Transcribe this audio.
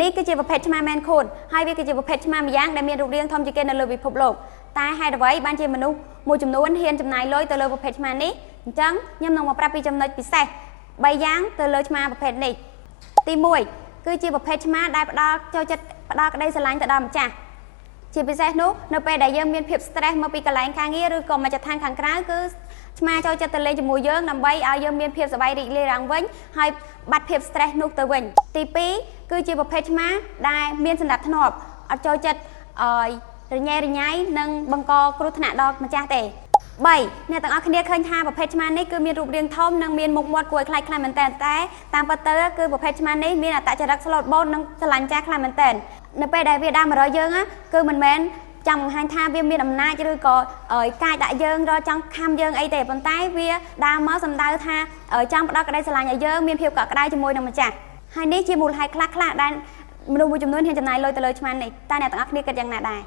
នេះគឺជាប្រភេទឆ្មាមែនខូនហើយវាគឺជាប្រភេទឆ្មាម្យ៉ាងដែលមានរូបរាងធំជាងគេនៅលើពិភពលោកតែហេតុអ្វីបានជាមនុស្សមួយចំនួនហ៊ានចំណាយលុយទៅលើប្រភេទឆ្មានេះអញ្ចឹងខ្ញុំនឹងមកប្រាប់ពីចំណុចពិសេស3យ៉ាងទៅលើឆ្មាប្រភេទនេះទី1គឺជាប្រភេទឆ្មាដែលផ្ដល់ចូលចិត្តផ្ដល់ក្តីស្រឡាញ់ទៅដល់ម្ចាស់ជាពិសេសនោះនៅពេលដែលយើងមានភាព stress មកពីកន្លែងការងារឬក៏មជ្ឈដ្ឋានខាងក្រៅគឺឆ្មាចូលចិត្តទៅលេងជាមួយយើងដើម្បីឲ្យយើងមានភាពសប្បាយរីករាយឡើងវិញហើយបាត់ភាព stress នោះទៅវិញទី2គឺជាប្រភេទឆ្មាដែលមានសណ្ដាប់ធ្នាប់អត់ចូលចិត្តរញ៉េរញ៉ៃនិងបង្កគ្រោះថ្នាក់ដល់ម្ចាស់ទេ3អ្នកទាំងអស់គ្នាឃើញថាប្រភេទឆ្មានេះគឺមានរូបរាងធំនិងមានមុខមាត់គួរឲ្យខ្លាចខ្លាំងមែនទែនតែតាមពិតទៅគឺប្រភេទឆ្មានេះមានអត្តចរិតស្លូតបូតនិងស្រឡាញ់ចាស់ខ្លាំងមែនទែននៅពេលដែលវាដើរមករកយើងគឺមិនមែនចង់បង្ហាញថាវាមានអំណាចឬក៏កាយដាក់យើងរកចង់ខំយើងអីទេប៉ុន្តែវាដើរមកសំដៅថាចង់ផ្ដល់ក្តីស្រឡាញ់ឲ្យយើងមានភាពកក់ក្ដៅជាមួយនឹងម្ចាស់ហើយនេះជាមូលហេតុខ្លះៗដែលមនុស្សមួយចំនួនហ៊ានចំណាយលុយទៅលើឆ្មានេះតែអ្នកទាំងអស់គ្នាគិតយ៉ាងណាដែរ